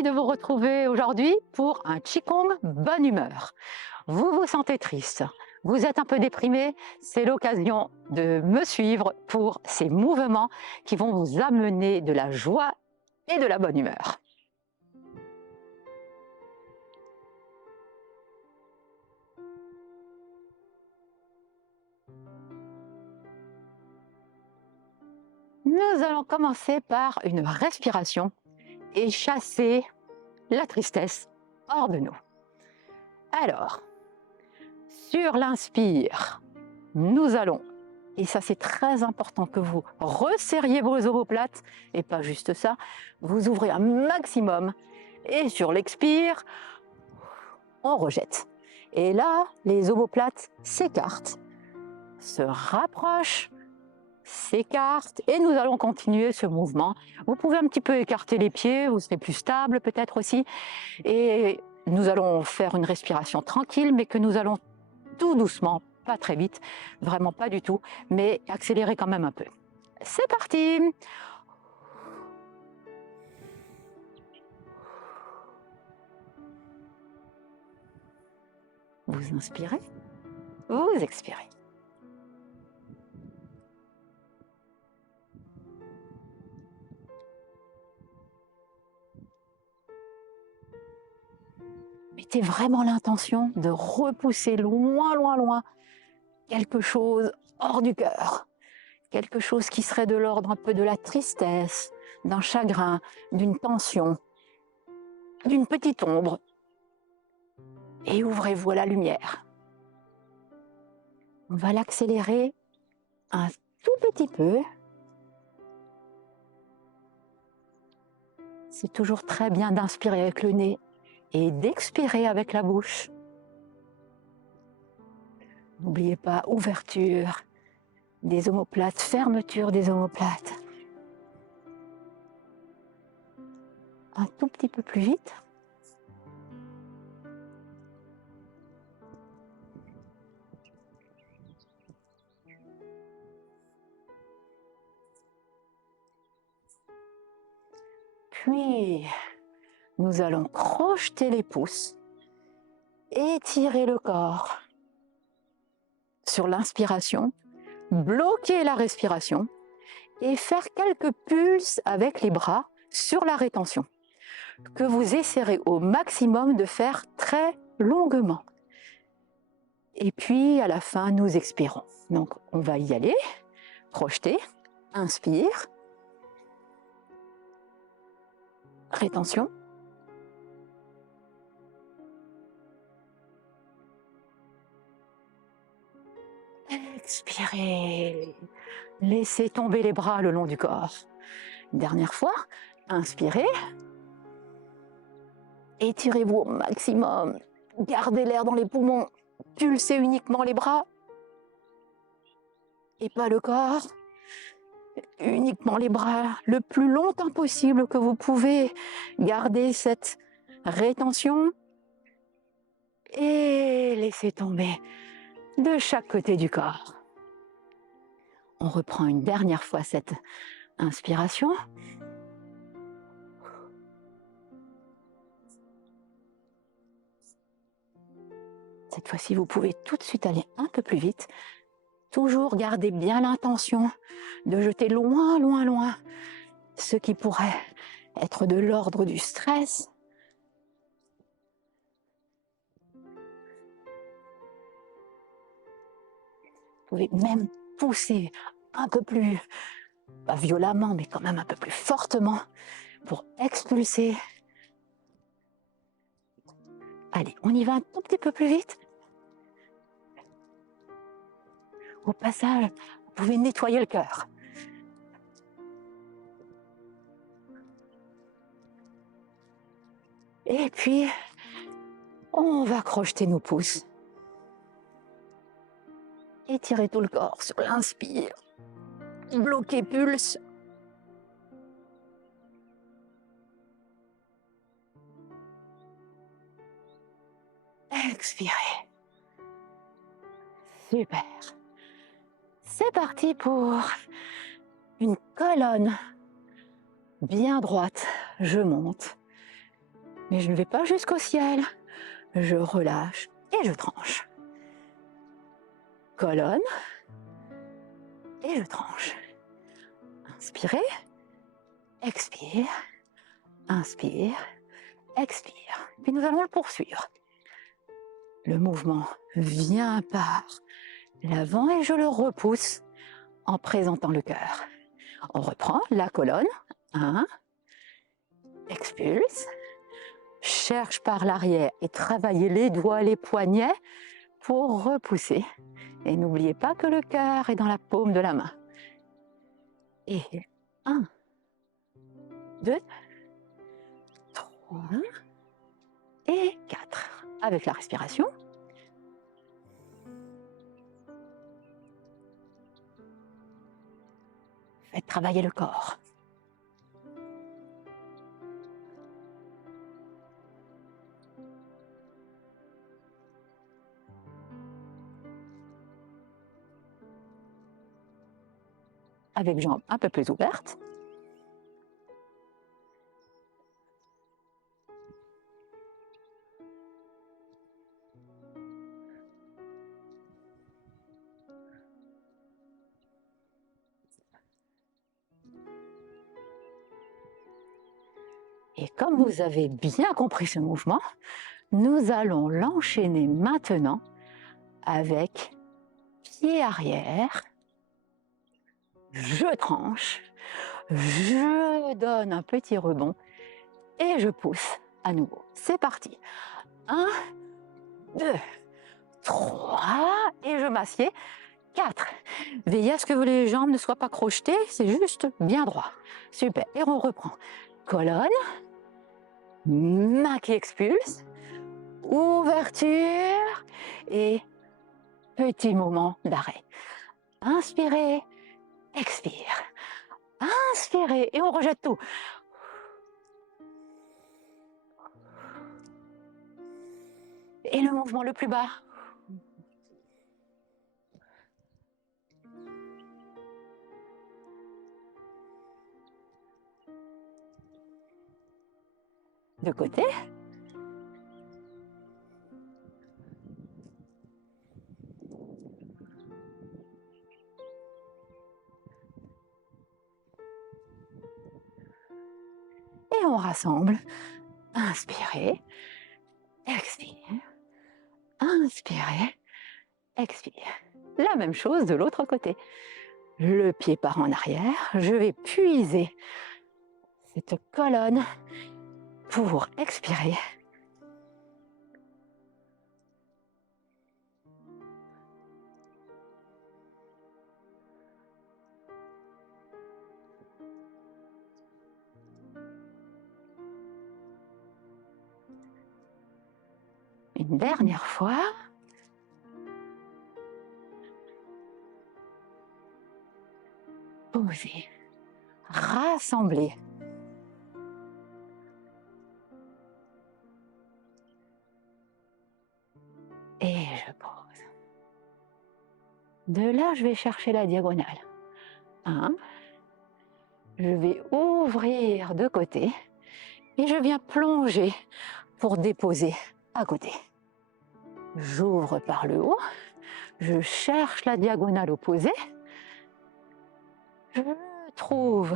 ravie de vous retrouver aujourd'hui pour un Qigong bonne humeur. Vous vous sentez triste, vous êtes un peu déprimé, c'est l'occasion de me suivre pour ces mouvements qui vont vous amener de la joie et de la bonne humeur. Nous allons commencer par une respiration et chasser la tristesse hors de nous. Alors, sur l'inspire, nous allons, et ça c'est très important que vous resserriez vos omoplates, et pas juste ça, vous ouvrez un maximum, et sur l'expire, on rejette. Et là, les omoplates s'écartent, se rapprochent, s'écartent, et nous allons continuer ce mouvement. Vous pouvez un petit peu écarter les pieds, vous serez plus stable peut-être aussi, et nous allons faire une respiration tranquille, mais que nous allons tout doucement, pas très vite, vraiment pas du tout, mais accélérer quand même un peu. C'est parti! Vous inspirez, vous expirez. Mettez vraiment l'intention de repousser loin, loin, loin quelque chose hors du cœur, quelque chose qui serait de l'ordre un peu de la tristesse, d'un chagrin, d'une tension, d'une petite ombre, et ouvrez-vous à la lumière. On va l'accélérer un tout petit peu. C'est toujours très bien d'inspirer avec le nez et d'expirer avec la bouche. N'oubliez pas, ouverture des omoplates, fermeture des omoplates. Un tout petit peu plus vite. Puis, nous allons crocheter les pouces, étirer le corps sur l'inspiration, bloquer la respiration et faire quelques pulses avec les bras sur la rétention, que vous essaierez au maximum de faire très longuement. Et puis, à la fin, nous expirons. Donc, on va y aller, crocheter, inspire, rétention. Expirez. Laissez tomber les bras le long du corps. Dernière fois, inspirez. Étirez-vous au maximum. Gardez l'air dans les poumons. Pulsez uniquement les bras et pas le corps. Uniquement les bras le plus longtemps possible que vous pouvez. Gardez cette rétention et laissez tomber de chaque côté du corps. On reprend une dernière fois cette inspiration. Cette fois-ci, vous pouvez tout de suite aller un peu plus vite. Toujours garder bien l'intention de jeter loin, loin, loin ce qui pourrait être de l'ordre du stress. Vous pouvez même pousser un peu plus, pas violemment, mais quand même un peu plus fortement pour expulser. Allez, on y va un tout petit peu plus vite. Au passage, vous pouvez nettoyer le cœur. Et puis, on va crocheter nos pouces. Étirez tout le corps sur l'inspire. Bloquez pulse. Expirez. Super. C'est parti pour une colonne bien droite. Je monte. mais je ne vais pas jusqu'au ciel. Je relâche et je tranche. Colonne et je tranche. Inspirez, expire, inspire, expire. Puis nous allons le poursuivre. Le mouvement vient par l'avant et je le repousse en présentant le cœur. On reprend la colonne. 1, expulse, cherche par l'arrière et travaillez les doigts, les poignets pour repousser. Et n'oubliez pas que le cœur est dans la paume de la main. Et 1, 2, 3 et 4. Avec la respiration. Faites travailler le corps. Avec jambes un peu plus ouvertes. Et comme vous avez bien compris ce mouvement, nous allons l'enchaîner maintenant avec pied arrière, je tranche, je donne un petit rebond et je pousse à nouveau. C'est parti. 1, 2, 3 et je m'assieds. 4. Veillez à ce que les jambes ne soient pas crochetées, c'est juste bien droit. Super. Et on reprend. Colonne, main qui expulse, ouverture et petit moment d'arrêt. Inspirez, expire. Inspirez et on rejette tout. Et le mouvement le plus bas. De côté. Et on rassemble. Inspirez, expire. Inspirez, expire. La même chose de l'autre côté. Le pied part en arrière. Je vais puiser cette colonne pour expirer. Une dernière fois. Posez. Rassemblez. Et je pose. De là, je vais chercher la diagonale. 1. Je vais ouvrir de côté et je viens plonger pour déposer à côté. J'ouvre par le haut, je cherche la diagonale opposée, je trouve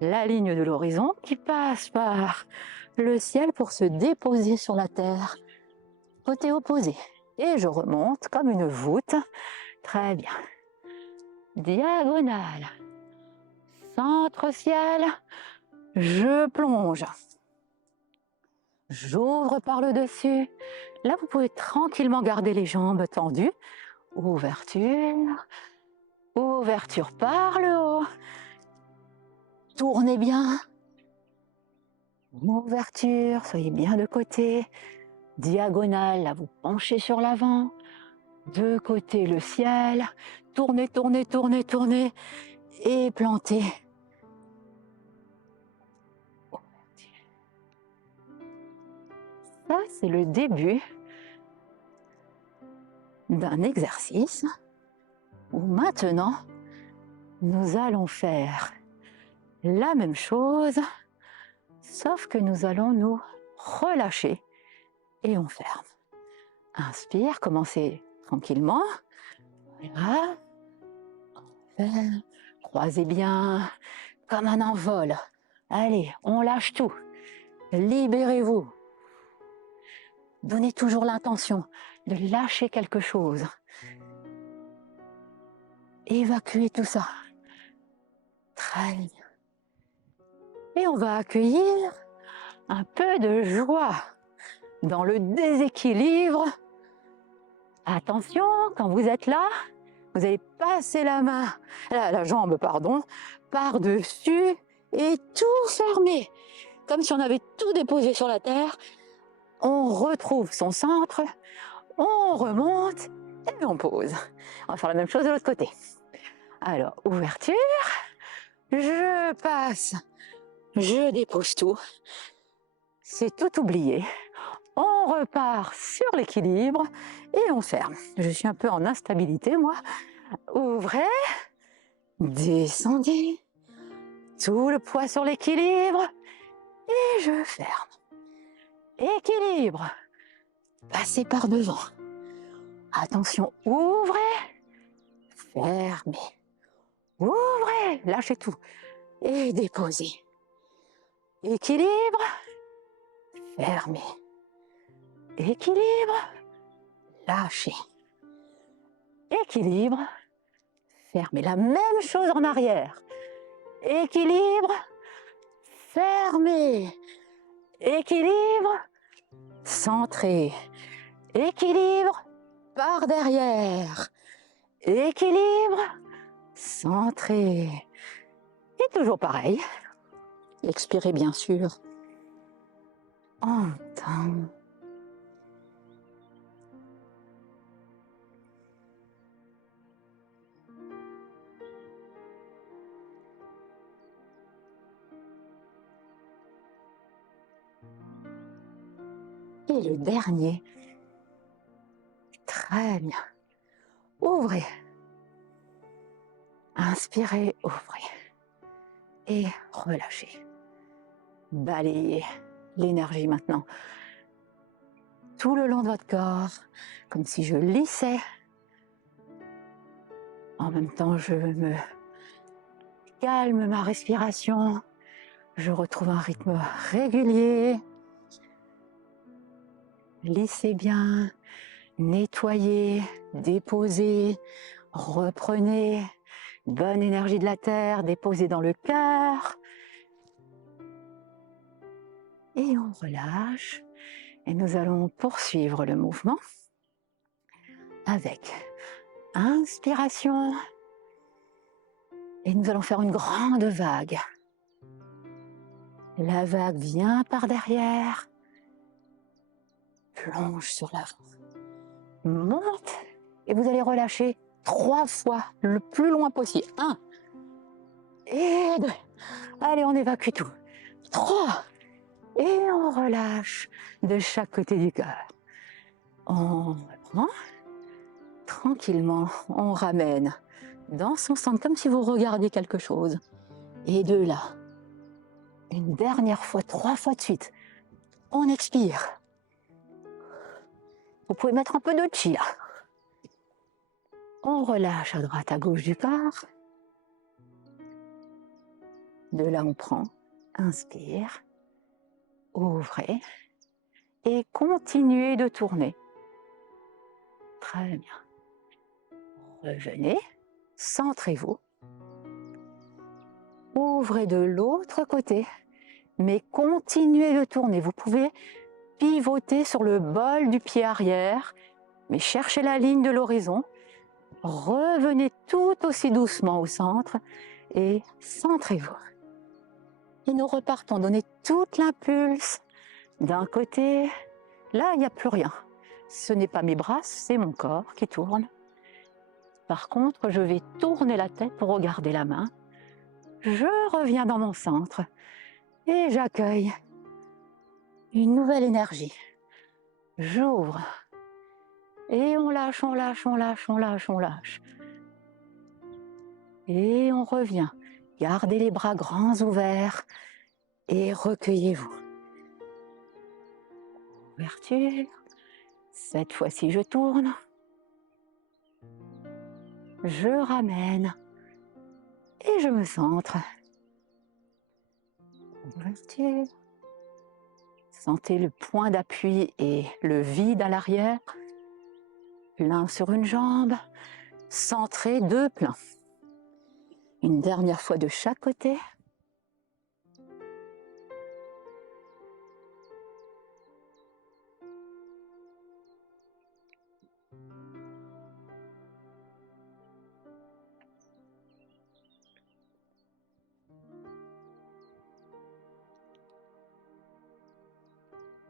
la ligne de l'horizon qui passe par le ciel pour se déposer sur la terre, côté opposé. Et je remonte comme une voûte. Très bien. Diagonale. Centre ciel. Je plonge. J'ouvre par le dessus. Là, vous pouvez tranquillement garder les jambes tendues. Ouverture. Ouverture par le haut. Tournez bien. Ouverture, soyez bien de côté. Diagonale, là vous penchez sur l'avant. De côté le ciel. Tournez, tournez, tournez, tournez. Et plantez. Ouverture. Ça, c'est le début d'un exercice où maintenant, nous allons faire la même chose, sauf que nous allons nous relâchez et on ferme. Inspire, commencez tranquillement. Voilà. Croisez bien comme un envol. Allez, on lâche tout. Libérez-vous. Donnez toujours l'intention de lâcher quelque chose. Évacuez tout ça. Très bien. Et on va accueillir un peu de joie dans le déséquilibre. Attention, quand vous êtes là, vous allez passer la jambe, par-dessus et tout fermer. Comme si on avait tout déposé sur la terre. On retrouve son centre, on remonte et on pose. On va faire la même chose de l'autre côté. Alors, ouverture, je passe, je dépose tout. C'est tout oublié. On repart sur l'équilibre et on ferme. Je suis un peu en instabilité, moi. Ouvrez, descendez, tout le poids sur l'équilibre et je ferme. Équilibre, passez par devant. Attention, ouvrez, fermez. Ouvrez, lâchez tout et déposez. Équilibre, fermez. Équilibre, lâchez. Équilibre, fermez. La même chose en arrière. Équilibre, fermez. Équilibre, centré. Équilibre, par derrière. Équilibre, centré. Et toujours pareil. Expirez bien sûr. En temps. Et le dernier. Très bien. Ouvrez. Inspirez, ouvrez. Et relâchez. Balayez l'énergie maintenant. Tout le long de votre corps, comme si je lissais. En même temps, je me calme ma respiration. Je retrouve un rythme régulier. Lissez bien, nettoyez, déposez, reprenez. Bonne énergie de la terre, déposez dans le cœur. Et on relâche. Et nous allons poursuivre le mouvement avec inspiration. Et nous allons faire une grande vague. La vague vient par derrière, plonge sur l'avant, monte et vous allez relâcher 3 fois le plus loin possible. 1 et 2. Allez, on évacue tout. 3 et on relâche de chaque côté du cœur. On reprend. Tranquillement, on ramène dans son centre comme si vous regardiez quelque chose. Et de là, une dernière fois, 3 fois de suite, on expire. Vous pouvez mettre un peu de chi là. On relâche à droite, à gauche du corps. De là, on prend, inspire, ouvrez et continuez de tourner. Très bien. Revenez, centrez-vous. Ouvrez de l'autre côté, mais continuez de tourner. Vous pouvez pivoter sur le bol du pied arrière, mais cherchez la ligne de l'horizon. Revenez tout aussi doucement au centre et centrez-vous. Et nous repartons, donnez toute l'impulse d'un côté. Là, il n'y a plus rien. Ce n'est pas mes bras, c'est mon corps qui tourne. Par contre, je vais tourner la tête pour regarder la main. Je reviens dans mon centre et j'accueille une nouvelle énergie. J'ouvre et on lâche, on lâche, on lâche, on lâche, on lâche. Et on revient. Gardez les bras grands ouverts et recueillez-vous. Ouverture. Cette fois-ci, je tourne. Je ramène. Et je me centre. Ouverture. Sentez le point d'appui et le vide à l'arrière. L'un sur une jambe. Centré, deux pleins. Une dernière fois de chaque côté.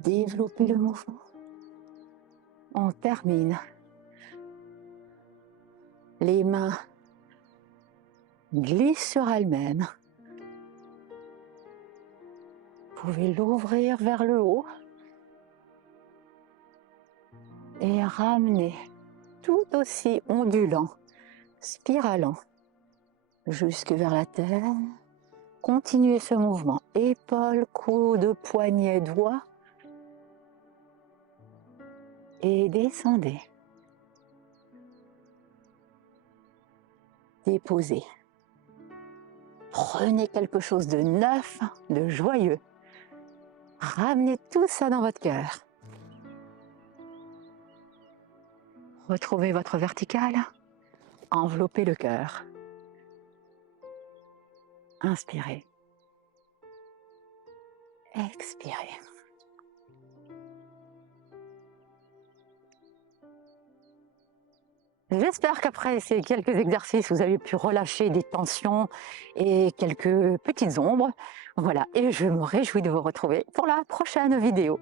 Développez le mouvement. On termine. Les mains glissent sur elles-mêmes. Vous pouvez l'ouvrir vers le haut et ramener tout aussi ondulant, spiralant, jusque vers la terre. Continuez ce mouvement. Épaules, coudes, poignets, doigts. Et descendez. Déposez. Prenez quelque chose de neuf, de joyeux. Ramenez tout ça dans votre cœur. Retrouvez votre verticale. Enveloppez le cœur. Inspirez. Expirez. J'espère qu'après ces quelques exercices, vous avez pu relâcher des tensions et quelques petites ombres. Voilà, et je me réjouis de vous retrouver pour la prochaine vidéo.